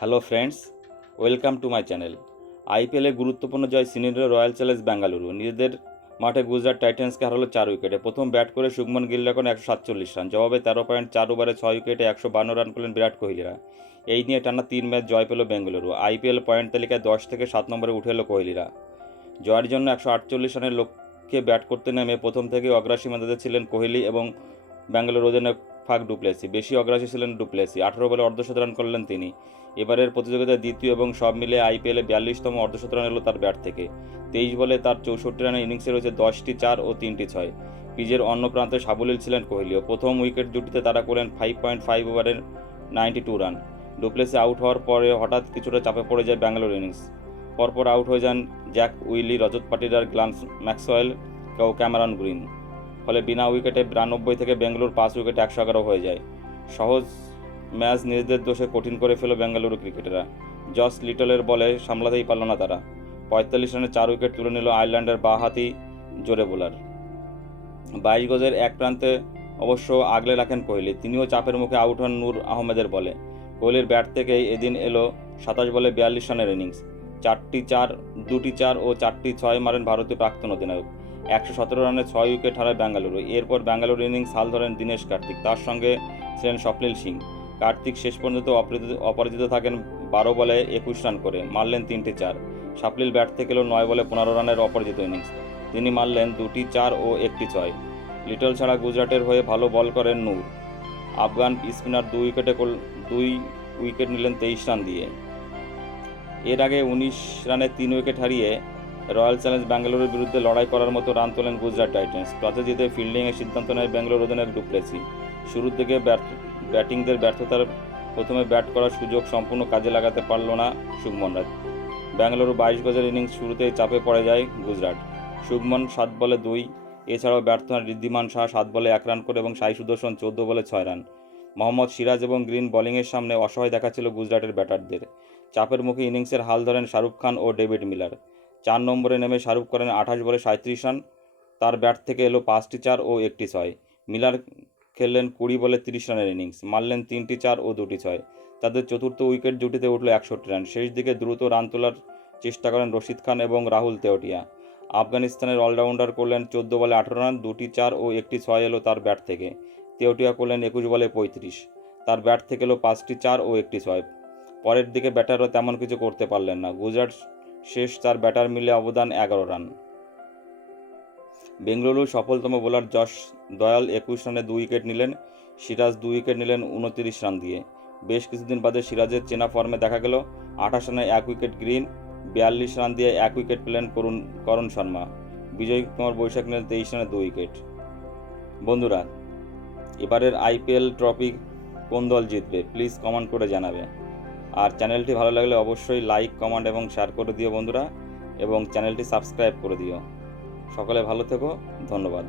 Hello friends welcome to my channel আইপিএলে গুরুত্বপূর্ণ জয় সিনিয়র রয়্যাল চ্যালেঞ্জ বেঙ্গালুরু। নিজেদের মাঠে গুজরাট টাইটান্সকে হারালো চার উইকেটে প্রথম ব্যাট করে শুভমন গিল এখন একশো সাতচল্লিশ রান জবাবে তেরো পয়েন্ট চার ওভারে ছয় উইকেটে একশো বান্ন রান করলেন বিরাট কোহলিরা। এই নিয়ে টানা তিন ম্যাচ জয় পেল বেঙ্গালুরু। আইপিএল পয়েন্ট তালিকায় দশ থেকে সাত নম্বরে উঠে এলো কোহলিরা। জয়ের জন্য একশো আটচল্লিশ রানের লক্ষ্যে ব্যাট করতে নেমে প্রথম থেকে অগ্রাসী মেধাতে ছিলেন কোহলি এবং ব্যাঙ্গালোর অধিনায়ক ফাক ডুপ্লেসি। বেশি অগ্রাসী ছিলেন ডুপ্লেসি। আঠারো বলে অর্ধশত রান করলেন তিনি। এবারের প্রতিযোগিতায় দ্বিতীয় এবং সব মিলে আইপিএলে বিয়াল্লিশতম অর্ধশত রান এলো তার ব্যাট থেকে। তেইশ বলে তার চৌষট্টি রানের ইনিংসে রয়েছে দশটি চার ও তিনটি ছয়। পিজের অন্য প্রান্তে সাবলীল ছিলেন কোহলিও প্রথম উইকেট জুটিতে তারা করলেন ফাইভ পয়েন্ট ফাইভ ওভারের ninety two run. Du Plessis out হওয়ার পরে হঠাৎ কিছুটা চাপে পড়ে যায় ব্যাঙ্গালোর ইনিংস। পরপর আউট হয়ে যান Jack Willey, Rajat Patidar, Glenn Maxwell ও ক্যামেরন গ্রিন। ফলে বিনা উইকেটে বিরানব্বই থেকে বেঙ্গালুরু পাঁচ উইকেটে একশো এগারো হয়ে যায়। সহজ ম্যাচ নিজেদের দোষে কঠিন করে ফেলো বেঙ্গালুরু ক্রিকেটাররা। জস লিটলের বলে সামলাতেই পারল না তারা। পঁয়তাল্লিশ রানে চার উইকেট তুলে নিল আয়ারল্যান্ডের বাহাতি জোরে বোলার। বাইশ গজের এক প্রান্তে অবশ্য আগলে রাখেন কোহলি। তিনিও চাপের মুখে আউট হন নূর আহমেদের বলে। কোহলির ব্যাট থেকেই এদিন এলো সাতাশ বলে বিয়াল্লিশ রানের ইনিংস। চারটি চার, দুটি চার ও চারটি ছয় মারেন ভারতীয় প্রাক্তন অধিনায়ক। একশো সতেরো রানে ছয় উইকেট হারায় বেঙ্গালুরু। এরপর বেঙ্গালুরু ইনিংস হাল ধরেন দীনেশ কার্তিক। তার সঙ্গে ছিলেন স্বপ্নিল সিং। কার্তিক শেষ পর্যন্ত অপরাজিত থাকেন বারো বলে একুশ রান করে। মারলেন তিনটি চার। সাপলিল ব্যাট থেকে এলো নয় বলে পনেরো রানের অপরাজিত ইনিংস। তিনি মারলেন দুটি চার ও একটি ছয়। লিটল ছাড়া গুজরাটের হয়ে ভালো বল করেন নূর। আফগান স্পিনার দুই উইকেটে দুই উইকেট নিলেন তেইশ রান দিয়ে। এর আগে উনিশ রানে তিন উইকেট হারিয়ে রয়্যাল চ্যালেঞ্জ ব্যাঙ্গালোরের বিরুদ্ধে লড়াই করার মতো রান তোলেন গুজরাট টাইটান্স। টসে জিতে ফিল্ডিংয়ের সিদ্ধান্ত নেয় ব্যাঙ্গালোর অধিনায়ক ডুপ্লেসি। শুরুর দিকে ব্যাট ব্যাটিংদের ব্যর্থতার প্রথমে ব্যাট করার সুযোগ সম্পূর্ণ কাজে লাগাতে পারল না শুভমন রাজ ব্যাঙ্গালুরু বাইশ গজের ইনিংস শুরুতেই চাপে পড়ে যায় গুজরাট। শুভমন সাত বলে দুই, এছাড়াও ব্যর্থ হন ঋদ্ধিমান শাহ সাত বলে এক রান করে এবং সাই সুদর্শন চোদ্দ বলে ছয় রান। মোহাম্মদ সিরাজ এবং গ্রিন বোলিংয়ের সামনে অসহায় দেখাচ্ছিল গুজরাটের ব্যাটারদের। চাপের মুখে ইনিংসের হাল ধরেন শাহরুখ খান ও ডেভিড মিলার। চার নম্বরে নেমে শাহরুখ করেন আঠাশ বলে সাঁত্রিশ রান। তার ব্যাট থেকে এলো পাঁচটি চার ও একটি ছয়। মিলার খেললেন কুড়ি বলে তিরিশ রানের ইনিংস, মারলেন তিনটি চার ও দুটি ছয়। তাদের চতুর্থ উইকেট জুটিতে উঠল একষট্টি রান। শেষ দিকে দ্রুত রান তোলার চেষ্টা করেন রশিদ খান এবং রাহুল তেওটিয়া। আফগানিস্তানের অলরাউন্ডার করলেন চোদ্দ বলে আঠারো রান, দুটি চার ও একটি ছয় এলো তার ব্যাট থেকে। তেওটিয়া করলেন একুশ বলে পঁয়ত্রিশ। তার ব্যাট থেকে এলো পাঁচটি চার ও একটি ছয়। পরের দিকে ব্যাটাররা তেমন কিছু করতে পারলেন না। গুজরাট শেষ চার ব্যাটার মিলে অবদান এগারো রান। বেঙ্গালুরুর সফলতম বোলার যশ দয়াল একুশ রানে দুই উইকেট নিলেন, সিরাজ দুই উইকেট নিলেন উনতিরিশ রান দিয়ে। বেশ কিছুদিন বাদে সিরাজের চেনা ফর্মে দেখা গেল, আঠাশ রানে এক উইকেট গ্রিন, বিয়াল্লিশ রান দিয়ে এক উইকেট পেলেন করুণ, করণ শর্মা। বিজয় কুমার বৈশাখ নিলেন তেইশ রানে দুই উইকেট। বন্ধুরা, এবারের আইপিএল ট্রফি কোন দল জিতবে? প্লিজ কমেন্ট করে জানাবে। আর চ্যানেলটি ভালো লাগলে অবশ্যই লাইক, কমেন্ট এবং শেয়ার করে দিও বন্ধুরা, এবং চ্যানেলটি সাবস্ক্রাইব করে দিও। সকলে ভালো থেকো, ধন্যবাদ।